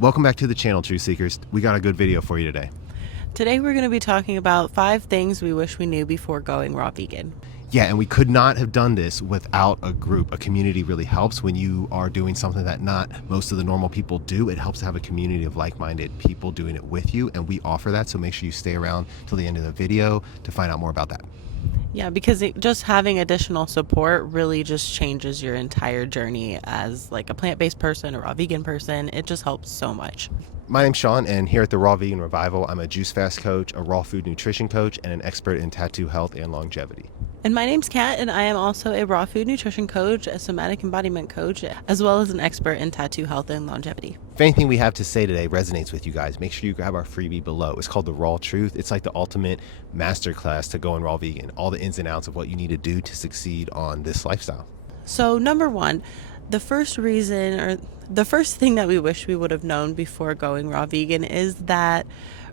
Welcome back to the channel, Truth Seekers. We got a good video for you today. Today we're going to be talking about 5 things we wish we knew before going raw vegan. Yeah, and we could not have done this without a group. A community really helps when you are doing something that not most of the normal people do. It helps to have a community of like-minded people doing it with you, and we offer that, so make sure you stay around till the end of the video to find out more about that. Yeah, because just having additional support really just changes your entire journey as like a plant-based person or a vegan person. It just helps so much. My name's Sean, and here at the Raw Vegan Revival, I'm a juice fast coach, a raw food nutrition coach, and an expert in tattoo health and longevity. And my name's Kat, and I am also a raw food nutrition coach, a somatic embodiment coach, as well as an expert in tattoo health and longevity. If anything we have to say today resonates with you guys, make sure you grab our freebie below. It's called The Raw Truth. It's like the ultimate masterclass to going raw vegan, all the ins and outs of what you need to do to succeed on this lifestyle. So number one, the first thing that we wish we would have known before going raw vegan is that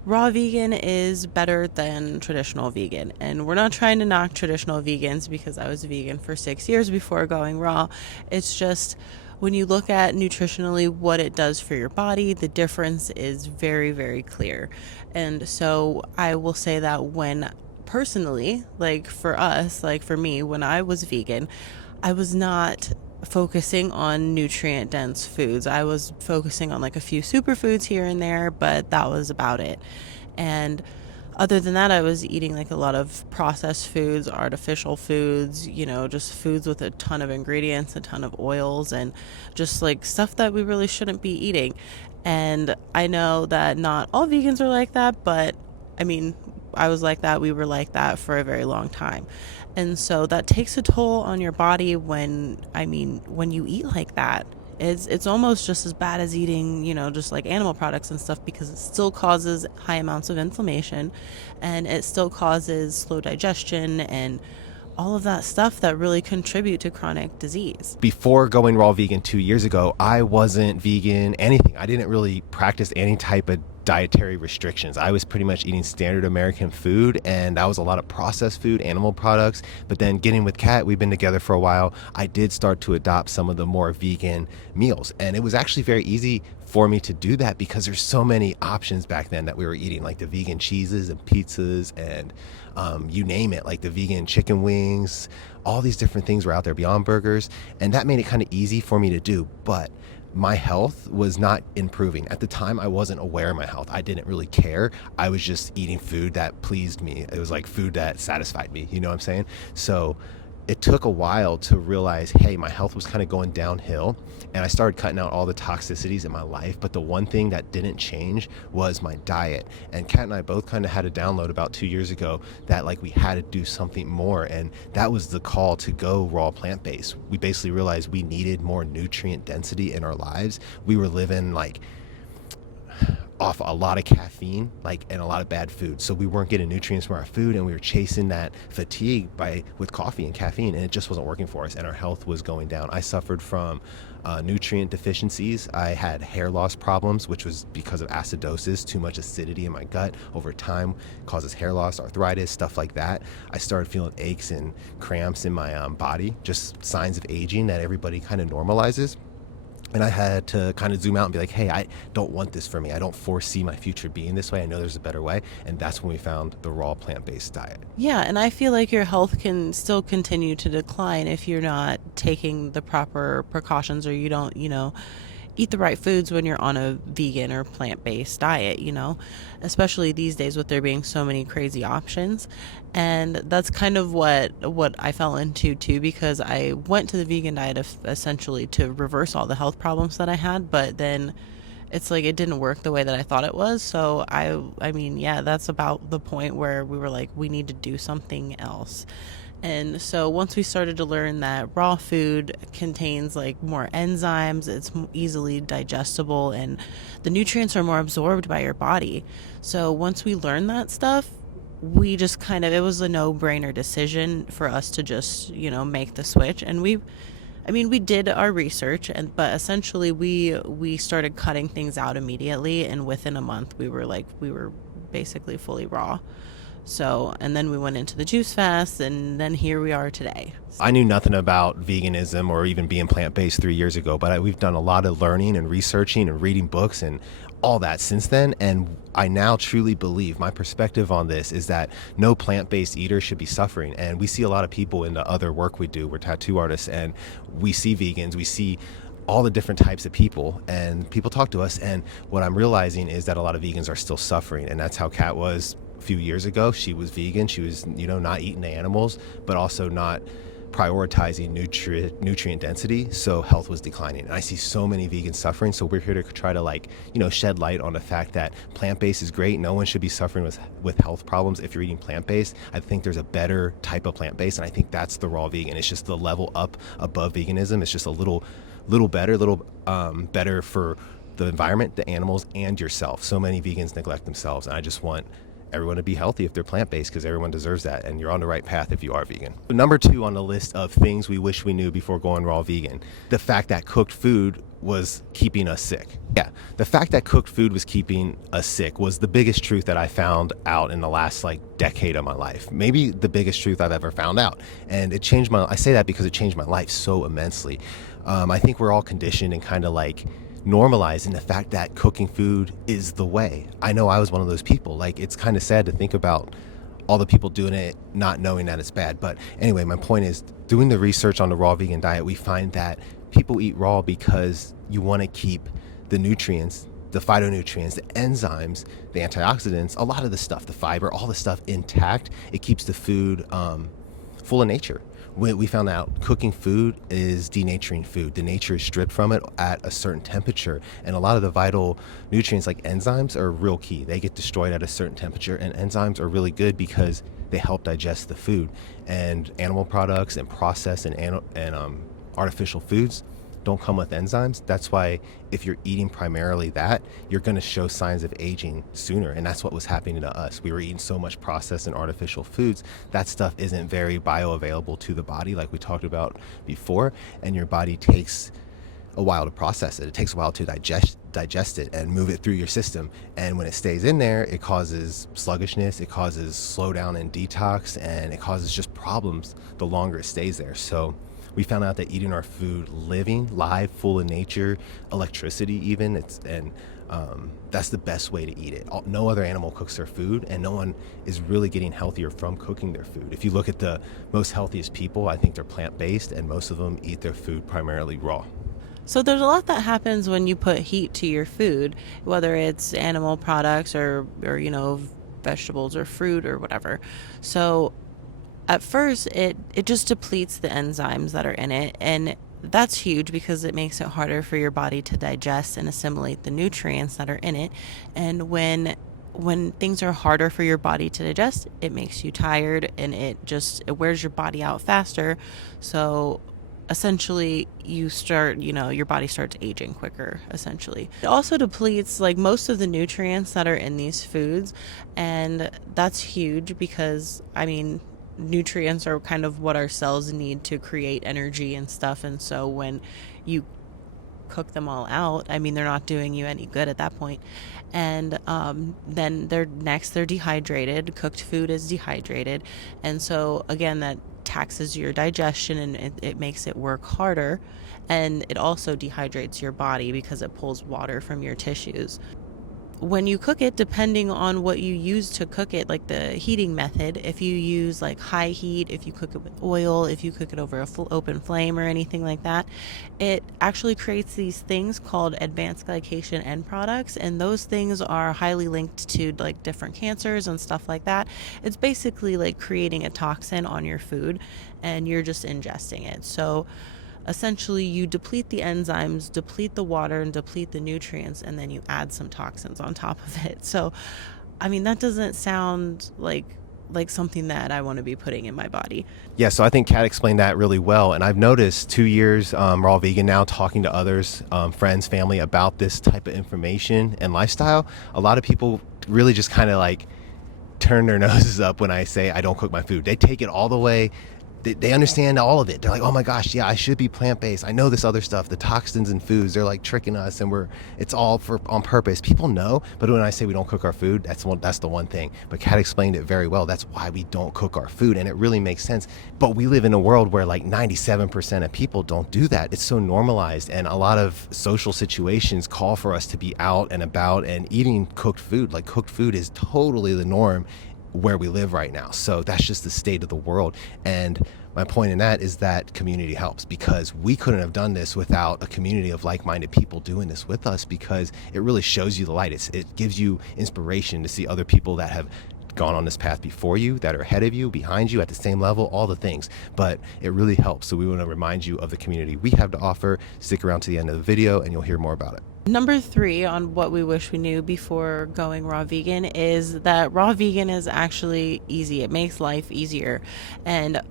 raw vegan is better than traditional vegan. And we're not trying to knock traditional vegans, because I was vegan for 6 years before going raw. It's just when you look at nutritionally what it does for your body, the difference is very, very clear. And so I will say that when personally, like for us, like for me, when I was vegan, I was not focusing on nutrient dense foods. I was focusing on like a few superfoods here and there, but that was about it. And other than that, I was eating like a lot of processed foods, artificial foods, just foods with a ton of ingredients, a ton of oils, and just like stuff that we really shouldn't be eating. And I know that not all vegans are like that, but I mean, I was like that. We were like that for a very long time. And so that takes a toll on your body when you eat like that. It's almost just as bad as eating, just like animal products and stuff, because it still causes high amounts of inflammation, and it still causes slow digestion and all of that stuff that really contribute to chronic disease. Before going raw vegan 2 years ago, I wasn't vegan anything. I didn't really practice any type of dietary restrictions. I was pretty much eating standard American food, and that was a lot of processed food, animal products. But then getting with Kat, we've been together for a while, I did start to adopt some of the more vegan meals, and it was actually very easy for me to do that because there's so many options back then that we were eating, like the vegan cheeses and pizzas and you name it, like the vegan chicken wings. All these different things were out there, Beyond Burgers, and that made it kind of easy for me to do. But my health was not improving. At the time, I wasn't aware of my health. I didn't really care. I was just eating food that pleased me. It was like food that satisfied me, you know what I'm saying? So it took a while to realize, hey, my health was kind of going downhill, and I started cutting out all the toxicities in my life. But the one thing that didn't change was my diet. And Kat and I both kind of had a download about 2 years ago that like we had to do something more, and that was the call to go raw plant-based. We basically realized we needed more nutrient density in our lives. We were living like off a lot of caffeine, and a lot of bad food. So we weren't getting nutrients from our food, and we were chasing that fatigue with coffee and caffeine, and it just wasn't working for us, and our health was going down. I suffered from nutrient deficiencies. I had hair loss problems, which was because of acidosis. Too much acidity in my gut over time causes hair loss, arthritis, stuff like that. I started feeling aches and cramps in my body, just signs of aging that everybody kind of normalizes. And I had to kind of zoom out and be like, hey, I don't want this for me. I don't foresee my future being this way. I know there's a better way. And that's when we found the raw plant-based diet. Yeah, and I feel like your health can still continue to decline if you're not taking the proper precautions, or you don't, eat the right foods when you're on a vegan or plant-based diet, especially these days with there being so many crazy options. And that's kind of what I fell into too, because I went to the vegan diet essentially to reverse all the health problems that I had, but then it's like it didn't work the way that I thought it was. So I mean, yeah, that's about the point where we were like, we need to do something else. And so once we started to learn that raw food contains like more enzymes, it's easily digestible, and the nutrients are more absorbed by your body. So once we learned that stuff, we just it was a no-brainer decision for us to just, make the switch. And we did our research, but essentially we started cutting things out immediately, and within a month we were basically fully raw. So, and then we went into the juice fast, and then here we are today. I knew nothing about veganism or even being plant-based 3 years ago, but we've done a lot of learning and researching and reading books and all that since then. And I now truly believe, my perspective on this is that no plant-based eater should be suffering. And we see a lot of people in the other work we do. We're tattoo artists, and we see vegans, we see all the different types of people, and people talk to us. And what I'm realizing is that a lot of vegans are still suffering. And that's how Kat was a few years ago. She was vegan. She was, not eating the animals, but also not prioritizing nutrient density, so health was declining. And I see so many vegans suffering, so we're here to try to shed light on the fact that plant-based is great. No one should be suffering with health problems if you're eating plant-based. I think there's a better type of plant-based, and I think that's the raw vegan. It's just the level up above veganism. It's just a little better for the environment, the animals, and yourself. So many vegans neglect themselves, and I just want everyone to be healthy if they're plant-based, because everyone deserves that, and you're on the right path if you are vegan. Number 2 on the list of things we wish we knew before going raw vegan, the fact that cooked food was keeping us sick. Yeah, the fact that cooked food was keeping us sick was the biggest truth that I found out in the last decade of my life. Maybe the biggest truth I've ever found out. And it changed I say that because it changed my life so immensely. I think we're all conditioned and kind of normalizing the fact that cooking food is the way. I know I was one of those people. It's kind of sad to think about all the people doing it not knowing that it's bad. But anyway, my point is, doing the research on the raw vegan diet, we find that people eat raw because you want to keep the nutrients, the phytonutrients, the enzymes, the antioxidants, a lot of the stuff, the fiber, all the stuff intact. It keeps the food full of nature. We found out cooking food is denaturing food. The nature is stripped from it at a certain temperature, and a lot of the vital nutrients like enzymes are real key. They get destroyed at a certain temperature, and enzymes are really good because they help digest the food. And animal products and processed and artificial foods don't come with enzymes. That's why if you're eating primarily that, you're going to show signs of aging sooner. And that's what was happening to us. We were eating so much processed and artificial foods. That stuff isn't very bioavailable to the body, like we talked about before. And your body takes a while to process it. It takes a while to digest it and move it through your system. And when it stays in there, it causes sluggishness, it causes slowdown and detox, and it causes just problems the longer it stays there. So we found out that eating our food living, live, full of nature, electricity even, that's the best way to eat it. No other animal cooks their food, and no one is really getting healthier from cooking their food. If you look at the most healthiest people, I think they're plant-based, and most of them eat their food primarily raw. So there's a lot that happens when you put heat to your food, whether it's animal products or vegetables or fruit or whatever. So at first, it just depletes the enzymes that are in it, and that's huge because it makes it harder for your body to digest and assimilate the nutrients that are in it. And when things are harder for your body to digest, it makes you tired, and it wears your body out faster. So essentially your body starts aging quicker. Essentially, it also depletes most of the nutrients that are in these foods, and that's huge because nutrients are kind of what our cells need to create energy and stuff. And so when you cook them all out, they're not doing you any good at that point. And then they're dehydrated. Cooked food is dehydrated. And so again, that taxes your digestion, and it makes it work harder. And it also dehydrates your body because it pulls water from your tissues. When you cook it, depending on what you use to cook it, like the heating method, if you use high heat, if you cook it with oil, if you cook it over a full open flame or anything like that, it actually creates these things called advanced glycation end products, and those things are highly linked to different cancers and stuff like that. It's basically creating a toxin on your food, and you're just ingesting it. So essentially, you deplete the enzymes, deplete the water, and deplete the nutrients, and then you add some toxins on top of it. So, that doesn't sound like something that I want to be putting in my body. Yeah, so I think Kat explained that really well. And I've noticed 2 years raw vegan now, talking to others, friends, family, about this type of information and lifestyle. A lot of people really just kind of turn their noses up when I say I don't cook my food. They take it all the way they understand all of it. They're like, oh my gosh, yeah, I should be plant-based. I know this other stuff, the toxins in foods, they're like tricking us, and it's all for on purpose. People know, but when I say we don't cook our food, that's the one thing. But Kat explained it very well. That's why we don't cook our food, and it really makes sense. But we live in a world where like 97% of people don't do that. It's so normalized, and a lot of social situations call for us to be out and about and eating cooked food. Like cooked food is totally the norm where we live right now. So that's just the state of the world. And my point in that is that community helps, because we couldn't have done this without a community of like-minded people doing this with us, because it really shows you the light. It gives you inspiration to see other people that have gone on this path before you, that are ahead of you, behind you, at the same level, all the things. But it really helps. So we want to remind you of the community we have to offer. Stick around to the end of the video and you'll hear more about it. Number 3 on what we wish we knew before going raw vegan is that raw vegan is actually easy. It makes life easier. And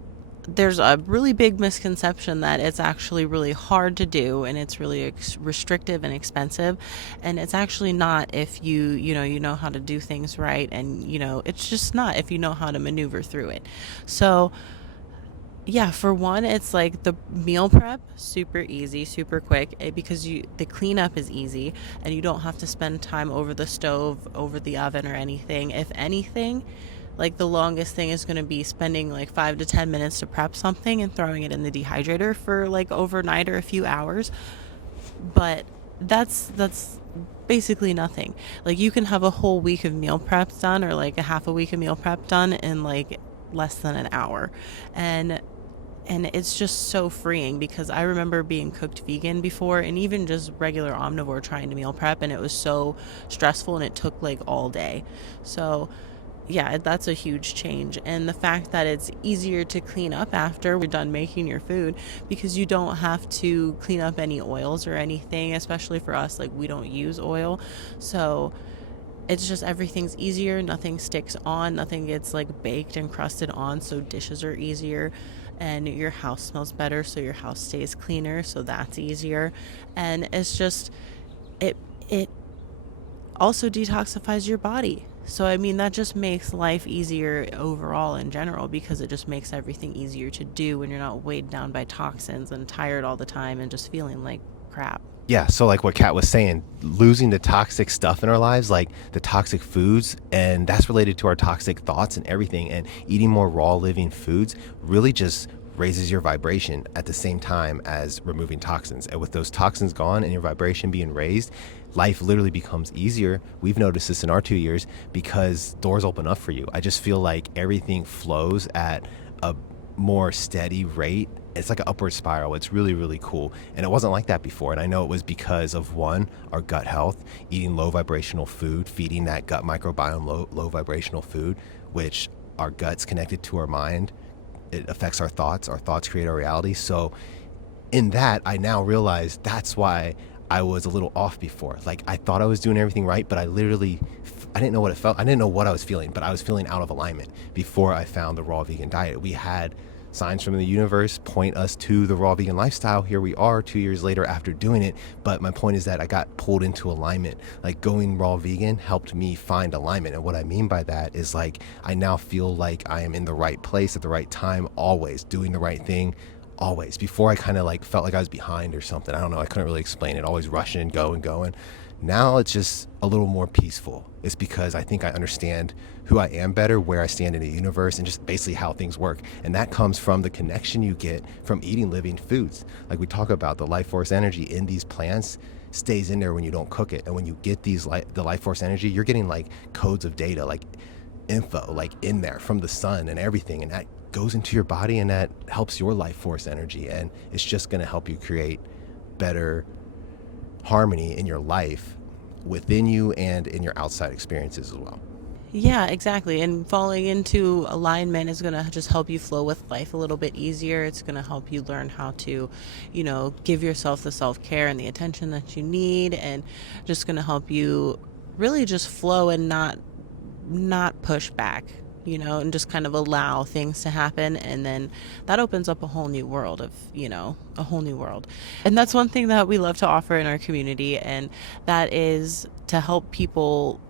there's a really big misconception that it's actually really hard to do, and it's really restrictive and expensive. And it's actually not if you know how to do things right, and it's just not if you know how to maneuver through it. So yeah, for one, it's like the meal prep, super easy, super quick, because the cleanup is easy, and you don't have to spend time over the stove, over the oven, or anything. If anything, like the longest thing is going to be spending like 5 to 10 minutes to prep something and throwing it in the dehydrator for like overnight or a few hours. But that's basically nothing. Like you can have a whole week of meal prep done, or like a half a week of meal prep done in like less than an hour. And it's just so freeing, because I remember being cooked vegan before, and even just regular omnivore, trying to meal prep, and it was so stressful, and it took like all day. So yeah, that's a huge change. And the fact that it's easier to clean up after you're done making your food, because you don't have to clean up any oils or anything, especially for us, like we don't use oil. So it's just, everything's easier, nothing sticks on, nothing gets like baked and crusted on, so dishes are easier. And your house smells better, so your house stays cleaner, so that's easier. And it's just, it also detoxifies your body. So I mean, that just makes life easier overall in general, because it just makes everything easier to do when you're not weighed down by toxins and tired all the time and just feeling like crap. Yeah, so like what Kat was saying, losing the toxic stuff in our lives, like the toxic foods, and that's related to our toxic thoughts and everything, and eating more raw living foods really just raises your vibration at the same time as removing toxins. And with those toxins gone and your vibration being raised, life literally becomes easier. We've noticed this in our 2 years, because doors open up for you. I just feel like everything flows at a more steady rate. It's like an upward spiral. It's really, really cool. And it wasn't like that before. And I know it was because of, one, our gut health, eating low vibrational food, feeding that gut microbiome low vibrational food, which our gut's connected to our mind. It affects our thoughts. Our thoughts create our reality. So in that, I now realize that's why I was a little off before. Like I thought I was doing everything right, but I didn't know what it felt. I didn't know what I was feeling, but I was feeling out of alignment before I found the raw vegan diet. We had signs from the universe point us to the raw vegan lifestyle. Here we are 2 years later after doing it. But my point is that I got pulled into alignment. Like going raw vegan helped me find alignment. And what I mean by that is like, I now feel like I am in the right place at the right time, always doing the right thing. Always. Before I kind of like felt like I was behind or something. I don't know. I couldn't really explain it. Always rushing and going. Now it's just a little more peaceful. It's because I think I understand who I am better, where I stand in the universe, and just basically how things work. And that comes from the connection you get from eating living foods. Like we talk about, the life force energy in these plants stays in there when you don't cook it. And when you get the life force energy, you're getting like codes of data, like info, like in there from the sun and everything. And that goes into your body, and that helps your life force energy. And it's just going to help you create better harmony in your life, within you and in your outside experiences as well. Yeah, exactly. And falling into alignment is going to just help you flow with life a little bit easier. It's going to help you learn how to, give yourself the self-care and the attention that you need, and just going to help you really just flow and not push back, and just kind of allow things to happen. And then that opens up a whole new world of, a whole new world. And that's one thing that we love to offer in our community, and that is to help people,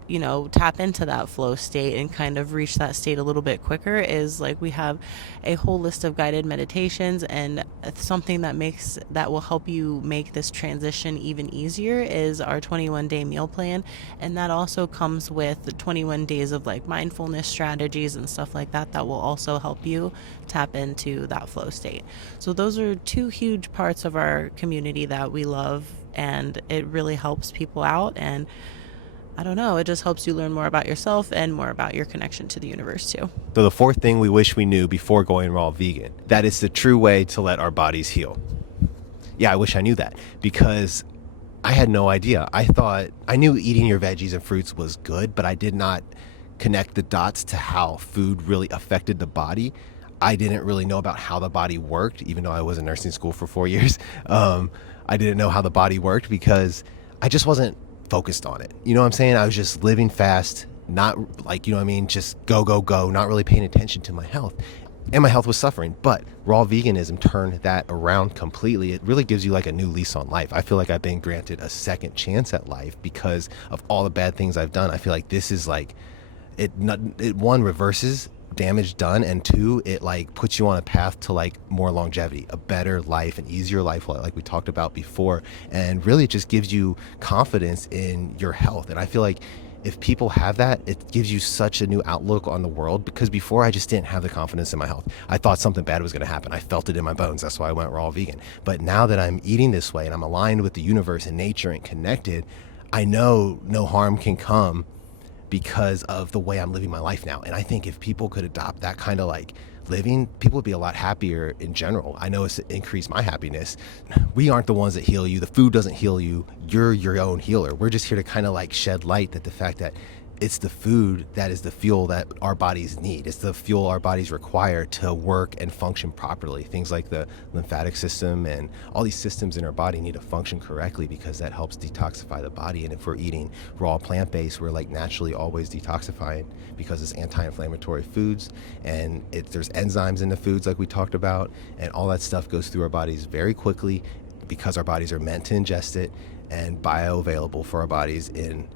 tap into that flow state and kind of reach that state a little bit quicker. Is like we have a whole list of guided meditations, and something that will help you make this transition even easier is our 21-day meal plan. And that also comes with 21 days of like mindfulness strategies and stuff like that will also help you tap into that flow state. So those are two huge parts of our community that we love, and it really helps people out. And I don't know, it just helps you learn more about yourself and more about your connection to the universe too. So the fourth thing we wish we knew before going raw vegan, that is the true way to let our bodies heal. Yeah, I wish I knew that, because I had no idea. I knew eating your veggies and fruits was good, but I did not connect the dots to how food really affected the body. I didn't really know about how the body worked, even though I was in nursing school for 4 years. I didn't know how the body worked because I just wasn't focused on it. You know what I'm saying? I was just living fast, not like, just go, not really paying attention to my health. And my health was suffering. But raw veganism turned that around completely. It really gives you like a new lease on life. I feel like I've been granted a second chance at life because of all the bad things I've done. I feel like this is like, it one, reverses damage done, and two, it like puts you on a path to like more longevity, a better life, an easier life, like we talked about before. And really it just gives you confidence in your health. And I feel like if people have that, it gives you such a new outlook on the world, because before I just didn't have the confidence in my health. I thought something bad was going to happen. I felt it in my bones. That's why I went raw vegan. But now that I'm eating this way and I'm aligned with the universe and nature and connected, I know no harm can come because of the way I'm living my life now. And I think if people could adopt that kind of like living, people would be a lot happier in general. I know it's increased my happiness. We aren't the ones that heal you. The food doesn't heal you. You're your own healer. We're just here to kind of like shed light that the fact that it's the food that is the fuel that our bodies need. It's the fuel our bodies require to work and function properly. Things like the lymphatic system and all these systems in our body need to function correctly, because that helps detoxify the body. And if we're eating raw plant-based, we're like naturally always detoxifying, because it's anti-inflammatory foods, and there's enzymes in the foods like we talked about, and all that stuff goes through our bodies very quickly because our bodies are meant to ingest it, and bioavailable for our bodies in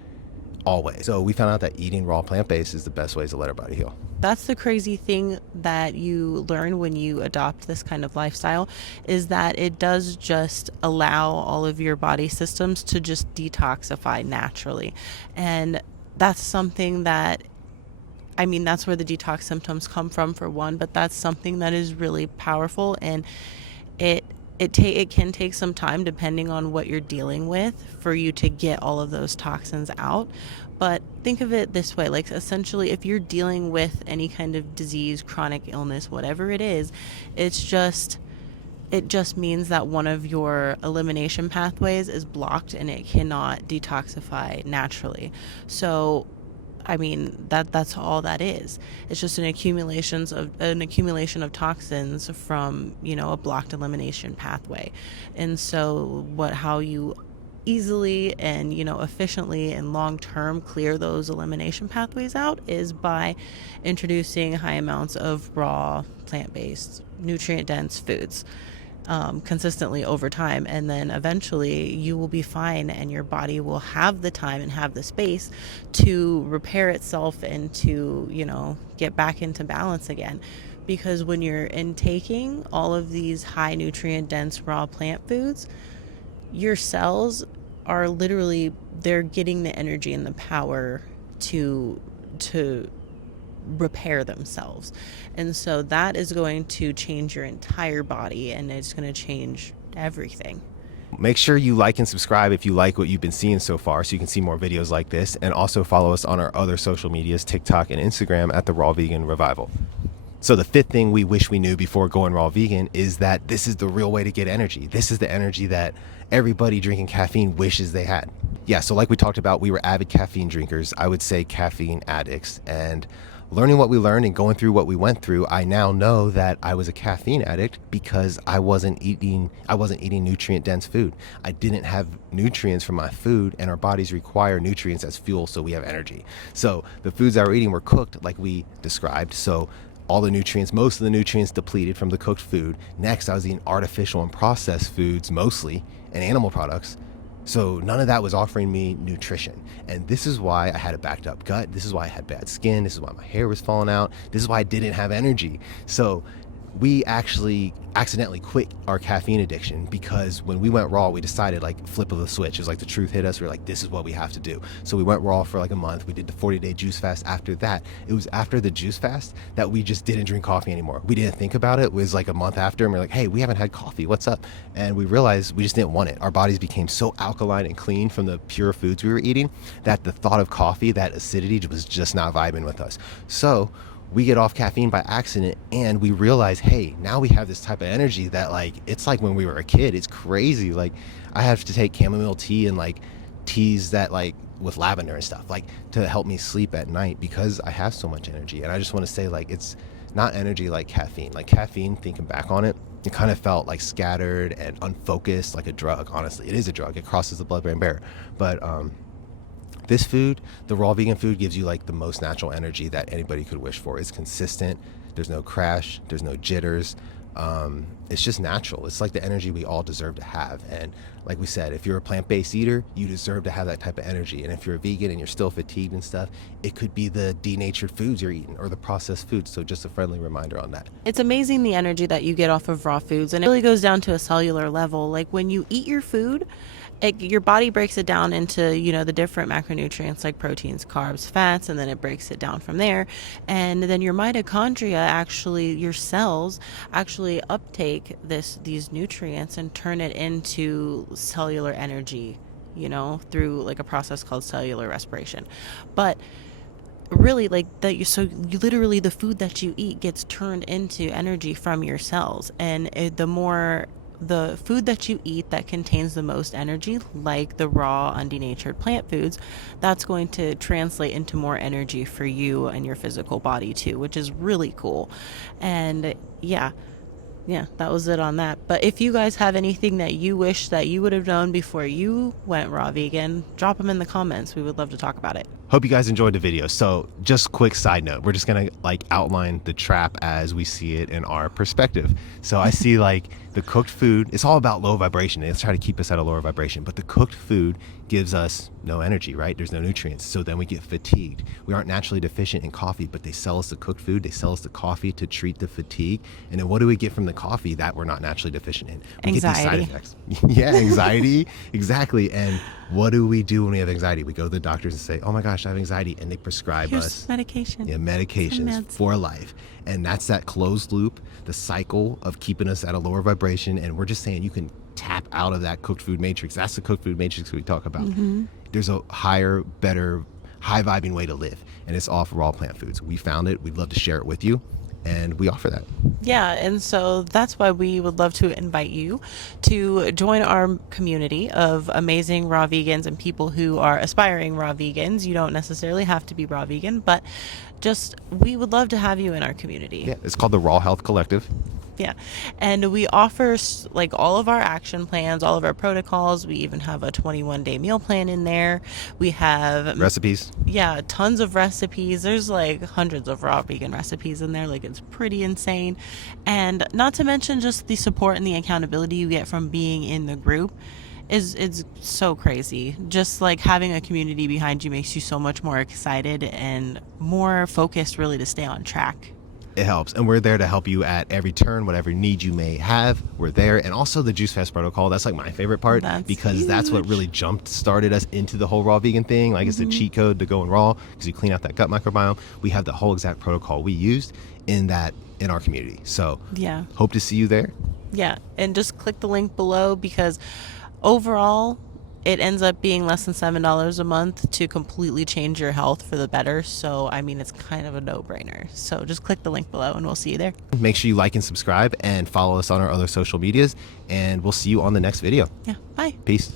always. So we found out that eating raw plant-based is the best way to let our body heal. That's the crazy thing that you learn when you adopt this kind of lifestyle, is that it does just allow all of your body systems to just detoxify naturally. And that's something that, that's where the detox symptoms come from, for one, but that's something that is really powerful, and it can take some time, depending on what you're dealing with, for you to get all of those toxins out. But think of it this way, like essentially if you're dealing with any kind of disease, chronic illness, whatever it is, it just means that one of your elimination pathways is blocked and it cannot detoxify naturally. So that's all that is. It's just an accumulation of toxins from, a blocked elimination pathway. And so how you easily and, efficiently and long term clear those elimination pathways out is by introducing high amounts of raw, plant-based, nutrient-dense foods consistently over time. And then eventually you will be fine, and your body will have the time and have the space to repair itself and to, get back into balance again. Because when you're intaking all of these high nutrient dense raw plant foods, your cells are literally, they're getting the energy and the power to repair themselves. And so that is going to change your entire body, and it's going to change everything. Make sure you like and subscribe if you like what you've been seeing so far, so you can see more videos like this, and also follow us on our other social medias, TikTok and Instagram, at the Raw Vegan Revival. So the fifth thing we wish we knew before going raw vegan is that this is the real way to get energy. This is the energy that everybody drinking caffeine wishes they had. Yeah, so like we talked about, we were avid caffeine drinkers. I would say caffeine addicts. And learning what we learned and going through what we went through, I now know that I was a caffeine addict because I wasn't eating nutrient dense food. I didn't have nutrients from my food, and our bodies require nutrients as fuel so we have energy. So the foods that we're eating were cooked like we described. So all the nutrients, most of the nutrients depleted from the cooked food. Next, I was eating artificial and processed foods mostly, and animal products. So none of that was offering me nutrition. And this is why I had a backed up gut. This is why I had bad skin. This is why my hair was falling out. This is why I didn't have energy. So we actually accidentally quit our caffeine addiction because when we went raw, we decided, like, flip of the switch. It was like the truth hit us. We were like, this is what we have to do. So we went raw for like a month. We did the 40-day juice fast. After that, it was after the juice fast that we just didn't drink coffee anymore. We didn't think about it. It was like a month after, and we're like, hey, we haven't had coffee. What's up? And we realized we just didn't want it. Our bodies became so alkaline and clean from the pure foods we were eating that the thought of coffee, that acidity, was just not vibing with us. So we get off caffeine by accident, and we realize, hey, now we have this type of energy that, like, it's like when we were a kid. It's crazy. Like, I have to take chamomile tea and like teas that, like, with lavender and stuff, like, to help me sleep at night because I have so much energy. And I just want to say, like, it's not energy like caffeine. Like caffeine, thinking back on it, it kind of felt like scattered and unfocused, like a drug. Honestly, it is a drug. It crosses the blood-brain barrier. But this food, the raw vegan food, gives you like the most natural energy that anybody could wish for. It's consistent. There's no crash. There's no jitters. It's just natural. It's like the energy we all deserve to have. And like we said, if you're a plant-based eater, you deserve to have that type of energy. And if you're a vegan and you're still fatigued and stuff, it could be the denatured foods you're eating or the processed foods. So just a friendly reminder on that. It's amazing the energy that you get off of raw foods, and it really goes down to a cellular level. Like when you eat your food, your body breaks it down into, the different macronutrients like proteins, carbs, fats, and then it breaks it down from there. And then your mitochondria, actually, your cells actually uptake these nutrients and turn it into cellular energy, through like a process called cellular respiration. But really, like that, literally the food that you eat gets turned into energy from your cells. And the food that you eat that contains the most energy, like the raw, undenatured plant foods, that's going to translate into more energy for you and your physical body too, which is really cool. And yeah, that was it on that. But if you guys have anything that you wish that you would have known before you went raw vegan, drop them in the comments. We would love to talk about it. Hope you guys enjoyed the video. So just quick side note, we're just gonna like outline the trap as we see it in our perspective. So I see like the cooked food, it's all about low vibration. Let's try to keep us at a lower vibration, but the cooked food gives us no energy, right? There's no nutrients. So then we get fatigued. We aren't naturally deficient in coffee, but they sell us the cooked food. They sell us the coffee to treat the fatigue. And then what do we get from the coffee that we're not naturally deficient in? We Anxiety. get these side effects. Yeah, anxiety. Exactly. And what do we do when we have anxiety? We go to the doctors and say, oh my gosh, I have anxiety. And they prescribe us medication. Yeah, medications for life. And that's that closed loop, the cycle of keeping us at a lower vibration. And we're just saying you can tap out of that cooked food matrix. That's the cooked food matrix we talk about. Mm-hmm. There's a higher, better, high vibing way to live. And it's off raw plant foods. We found it. We'd love to share it with you. And we offer that. Yeah, and so that's why we would love to invite you to join our community of amazing raw vegans and people who are aspiring raw vegans. You don't necessarily have to be raw vegan, but just we would love to have you in our community. Yeah, it's called the Raw Health Collective. Yeah, and we offer like all of our action plans, all of our protocols. We even have a 21-day meal plan in there. We have recipes. Yeah, tons of recipes. There's like hundreds of raw vegan recipes in there. Like, it's pretty insane. And not to mention just the support and the accountability you get from being in the group is so crazy. Just like having a community behind you makes you so much more excited and more focused, really, to stay on track. It helps, and we're there to help you at every turn, whatever need you may have. We're there. And also the juice fast protocol, that's like my favorite part, because that's what really jumped started us into the whole raw vegan thing. Like, it's the cheat code to going raw because you clean out that gut microbiome. We have the whole exact protocol we used in our community. So yeah, hope to see you there. Yeah, and just click the link below, because overall it ends up being less than $7 a month to completely change your health for the better. So, I mean, it's kind of a no-brainer. So just click the link below and we'll see you there. Make sure you like and subscribe and follow us on our other social medias, and we'll see you on the next video. Yeah, bye. Peace.